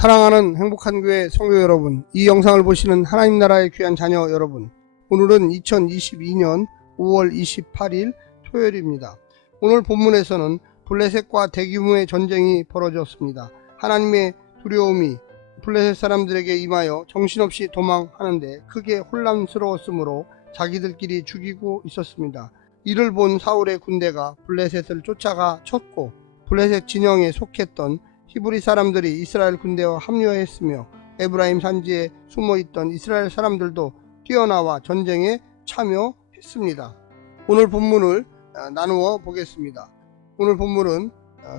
사랑하는 행복한 교회 성도 여러분, 이 영상을 보시는 하나님 나라의 귀한 자녀 여러분, 오늘은 2022년 5월 28일 토요일입니다. 오늘 본문에서는 블레셋과 대규모의 전쟁이 벌어졌습니다. 하나님의 두려움이 블레셋 사람들에게 임하여 정신없이 도망하는데 크게 혼란스러웠으므로 자기들끼리 죽이고 있었습니다. 이를 본 사울의 군대가 블레셋을 쫓아가 쳤고, 블레셋 진영에 속했던 히브리 사람들이 이스라엘 군대와 합류했으며 에브라임 산지에 숨어있던 이스라엘 사람들도 뛰어나와 전쟁에 참여했습니다. 오늘 본문을 나누어 보겠습니다. 오늘 본문은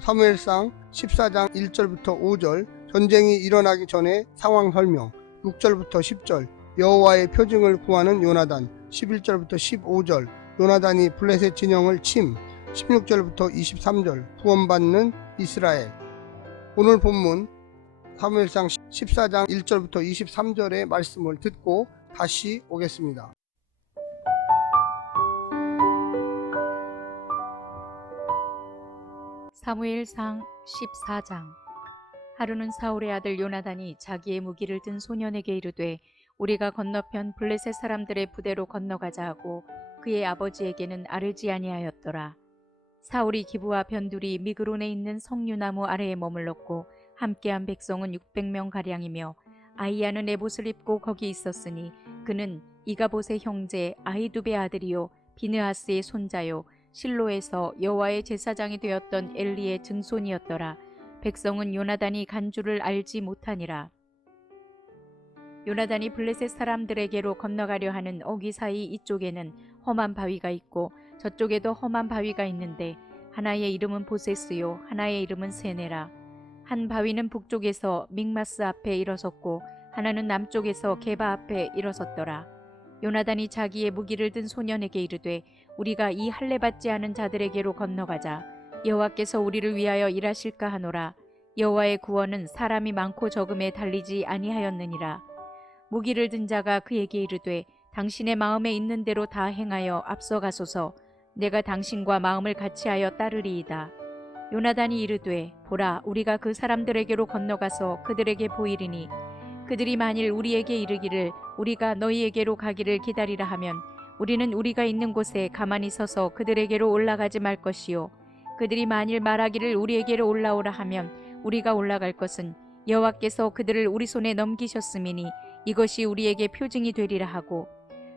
사무엘상 14장 1절부터 5절, 전쟁이 일어나기 전에 상황 설명, 6절부터 10절, 여호와의 표징을 구하는 요나단, 11절부터 15절, 요나단이 블레셋 진영을 침, 16절부터 23절, 구원받는 이스라엘. 오늘 본문 사무엘상 14장 1절부터 23절의 말씀을 듣고 다시 오겠습니다. 사무엘상 14장. 하루는 사울의 아들 요나단이 자기의 무기를 든 소년에게 이르되 우리가 건너편 블레셋 사람들의 부대로 건너가자 하고 그의 아버지에게는 아르지 아니하였더라. 사울이 기브와 변두리 미그론에 있는 석류나무 아래에 머물렀고 함께한 백성은 600명가량이며 아히야는 에봇을 입고 거기 있었으니 그는 이가봇의 형제 아히두베 아들이요 비느하스의 손자요 실로에서 여호와의 제사장이 되었던 엘리의 증손이었더라. 백성은 요나단이 간 줄을 알지 못하니라. 요나단이 블레셋 사람들에게로 건너가려 하는 어귀 사이 이쪽에는 험한 바위가 있고 저쪽에도 험한 바위가 있는데 하나의 이름은 보세스요 하나의 이름은 세네라. 한 바위는 북쪽에서 믹마스 앞에 일어섰고 하나는 남쪽에서 게바 앞에 일어섰더라. 요나단이 자기의 무기를 든 소년에게 이르되 우리가 이 할례 받지 않은 자들에게로 건너가자. 여호와께서 우리를 위하여 일하실까 하노라. 여호와의 구원은 사람이 많고 적음에 달리지 아니하였느니라. 무기를 든 자가 그에게 이르되 당신의 마음에 있는 대로 다 행하여 앞서가소서. 내가 당신과 마음을 같이하여 따르리이다. 요나단이 이르되 보라 우리가 그 사람들에게로 건너가서 그들에게 보이리니 그들이 만일 우리에게 이르기를 우리가 너희에게로 가기를 기다리라 하면 우리는 우리가 있는 곳에 가만히 서서 그들에게로 올라가지 말 것이요 그들이 만일 말하기를 우리에게로 올라오라 하면 우리가 올라갈 것은 여호와께서 그들을 우리 손에 넘기셨음이니 이것이 우리에게 표징이 되리라 하고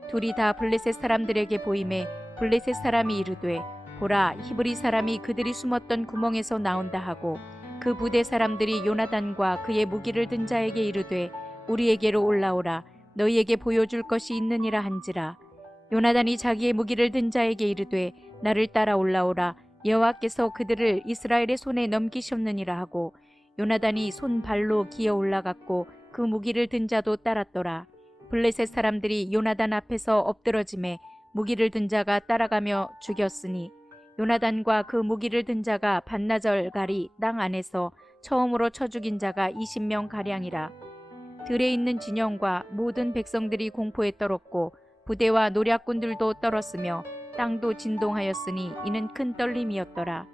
둘이 다 블레셋 사람들에게 보임에 블레셋 사람이 이르되 보라 히브리 사람이 그들이 숨었던 구멍에서 나온다 하고 그 부대 사람들이 요나단과 그의 무기를 든 자에게 이르되 우리에게로 올라오라 너희에게 보여줄 것이 있느니라 한지라. 요나단이 자기의 무기를 든 자에게 이르되 나를 따라 올라오라 여호와께서 그들을 이스라엘의 손에 넘기셨느니라 하고 요나단이 손발로 기어 올라갔고 그 무기를 든 자도 따랐더라. 블레셋 사람들이 요나단 앞에서 엎드러짐에 무기를 든 자가 따라가며 죽였으니 요나단과 그 무기를 든 자가 반나절가리 땅 안에서 처음으로 쳐 죽인 자가 20명가량이라. 들에 있는 진영과 모든 백성들이 공포에 떨었고 부대와 노략군들도 떨었으며 땅도 진동하였으니 이는 큰 떨림이었더라.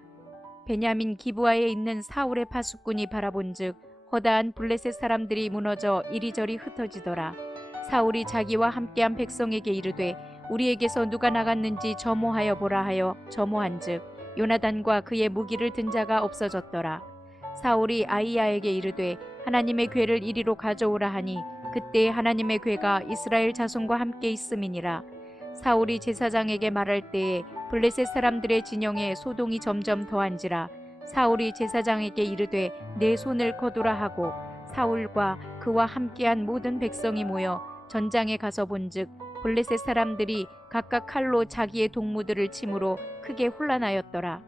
베냐민 기브아에 있는 사울의 파수꾼이 바라본즉 허다한 블레셋 사람들이 무너져 이리저리 흩어지더라. 사울이 자기와 함께한 백성에게 이르되 우리에게서 누가 나갔는지 점호하여 보라 하여 점호한즉 요나단과 그의 무기를 든 자가 없어졌더라. 사울이 아히야에게 이르되 하나님의 궤를 이리로 가져오라 하니 그때 하나님의 궤가 이스라엘 자손과 함께 있음이니라. 사울이 제사장에게 말할 때에 블레셋 사람들의 진영에 소동이 점점 더한지라. 사울이 제사장에게 이르되 내 손을 거두라 하고 사울과 그와 함께한 모든 백성이 모여 전장에 가서 본즉 블레셋 사람들이 각각 칼로 자기의 동무들을 침으로 크게 혼란하였더라.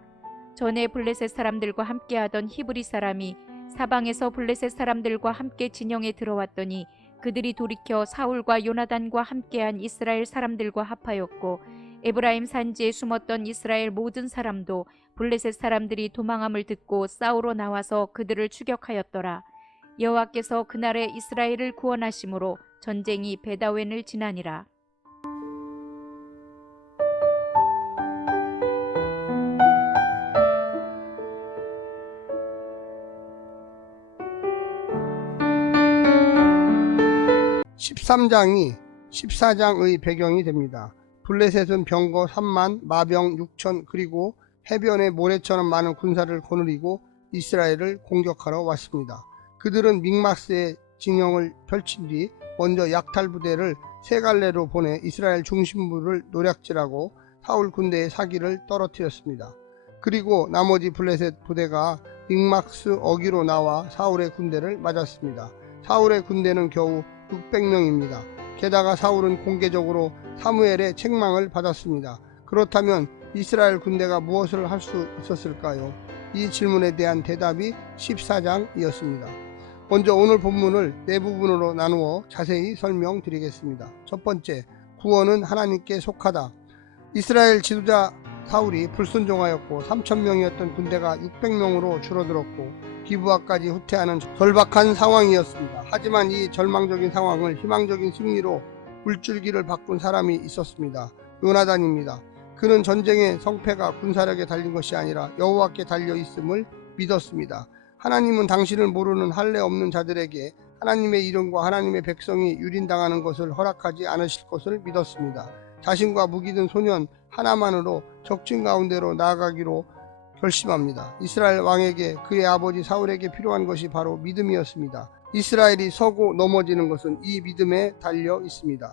전에 블레셋 사람들과 함께하던 히브리 사람이 사방에서 블레셋 사람들과 함께 진영에 들어왔더니 그들이 돌이켜 사울과 요나단과 함께한 이스라엘 사람들과 합하였고 에브라임 산지에 숨었던 이스라엘 모든 사람도 블레셋 사람들이 도망함을 듣고 싸우러 나와서 그들을 추격하였더라. 여호와께서 그날에 이스라엘을 구원하심으로 전쟁이 베다웬을 지나니라. 13장이 14장의 배경이 됩니다. 블레셋은 병거 3만, 마병 6천, 그리고 해변에 모래처럼 많은 군사를 거느리고 이스라엘을 공격하러 왔습니다. 그들은 믹마스에 진영을 펼친 뒤 먼저 약탈 부대를 세 갈래로 보내 이스라엘 중심부를 노략질하고 사울 군대의 사기를 떨어뜨렸습니다. 그리고 나머지 블레셋 부대가 믹마스 어기로 나와 사울의 군대를 맞았습니다. 사울의 군대는 겨우 600명입니다. 게다가 사울은 공개적으로 사무엘의 책망을 받았습니다. 그렇다면 이스라엘 군대가 무엇을 할 수 있었을까요? 이 질문에 대한 대답이 14장이었습니다. 먼저 오늘 본문을 네 부분으로 나누어 자세히 설명드리겠습니다. 첫 번째, 구원은 하나님께 속하다. 이스라엘 지도자 사울이 불순종하였고 3,000명이었던 군대가 600명으로 줄어들었고 기브아까지 후퇴하는 절박한 상황이었습니다. 하지만 이 절망적인 상황을 희망적인 승리로 물줄기를 바꾼 사람이 있었습니다. 요나단입니다. 그는 전쟁의 성패가 군사력에 달린 것이 아니라 여호와께 달려 있음을 믿었습니다. 하나님은 당신을 모르는 할례 없는 자들에게 하나님의 이름과 하나님의 백성이 유린당하는 것을 허락하지 않으실 것을 믿었습니다. 자신과 무기든 소년 하나만으로 적진 가운데로 나아가기로 결심합니다. 이스라엘 왕에게 그의 아버지 사울에게 필요한 것이 바로 믿음이었습니다. 이스라엘이 서고 넘어지는 것은 이 믿음에 달려 있습니다.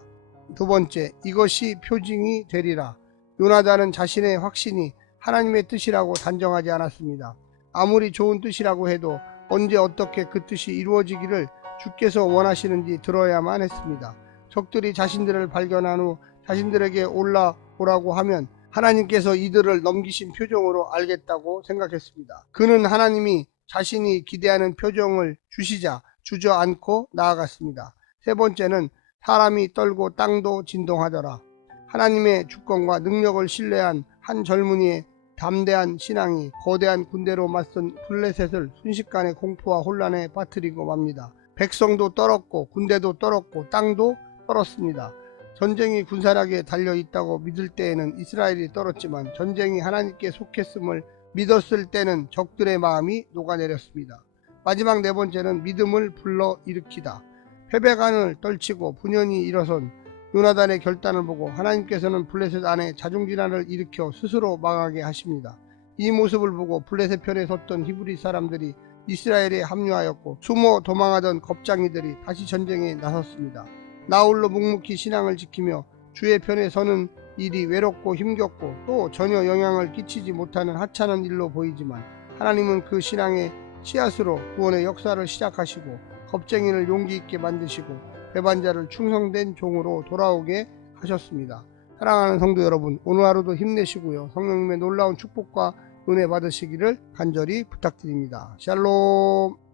두 번째, 이것이 표징이 되리라. 요나단은 자신의 확신이 하나님의 뜻이라고 단정하지 않았습니다. 아무리 좋은 뜻이라고 해도 언제 어떻게 그 뜻이 이루어지기를 주께서 원하시는지 들어야만 했습니다. 적들이 자신들을 발견한 후 자신들에게 올라오라고 하면 하나님께서 이들을 넘기신 표정으로 알겠다고 생각했습니다. 그는 하나님이 자신이 기대하는 표정을 주시자 주저앉고 나아갔습니다. 세 번째는 사람이 떨고 땅도 진동하더라. 하나님의 주권과 능력을 신뢰한 한 젊은이의 담대한 신앙이 거대한 군대로 맞선 블레셋을 순식간에 공포와 혼란에 빠뜨리고 맙니다. 백성도 떨었고 군대도 떨었고 땅도 떨었습니다. 전쟁이 군사력에 달려 있다고 믿을 때에는 이스라엘이 떨었지만 전쟁이 하나님께 속했음을 믿었을 때는 적들의 마음이 녹아내렸습니다. 마지막 네 번째는 믿음을 불러일으키다. 패배감을 떨치고 분연히 일어선 요나단의 결단을 보고 하나님께서는 블레셋 안에 자중질환을 일으켜 스스로 망하게 하십니다. 이 모습을 보고 블레셋 편에 섰던 히브리 사람들이 이스라엘에 합류하였고 숨어 도망하던 겁장이들이 다시 전쟁에 나섰습니다. 나홀로 묵묵히 신앙을 지키며 주의 편에 서는 일이 외롭고 힘겹고 또 전혀 영향을 끼치지 못하는 하찮은 일로 보이지만 하나님은 그 신앙의 씨앗으로 구원의 역사를 시작하시고 겁쟁이를 용기 있게 만드시고 배반자를 충성된 종으로 돌아오게 하셨습니다. 사랑하는 성도 여러분, 오늘 하루도 힘내시고요. 성령님의 놀라운 축복과 은혜 받으시기를 간절히 부탁드립니다. 샬롬.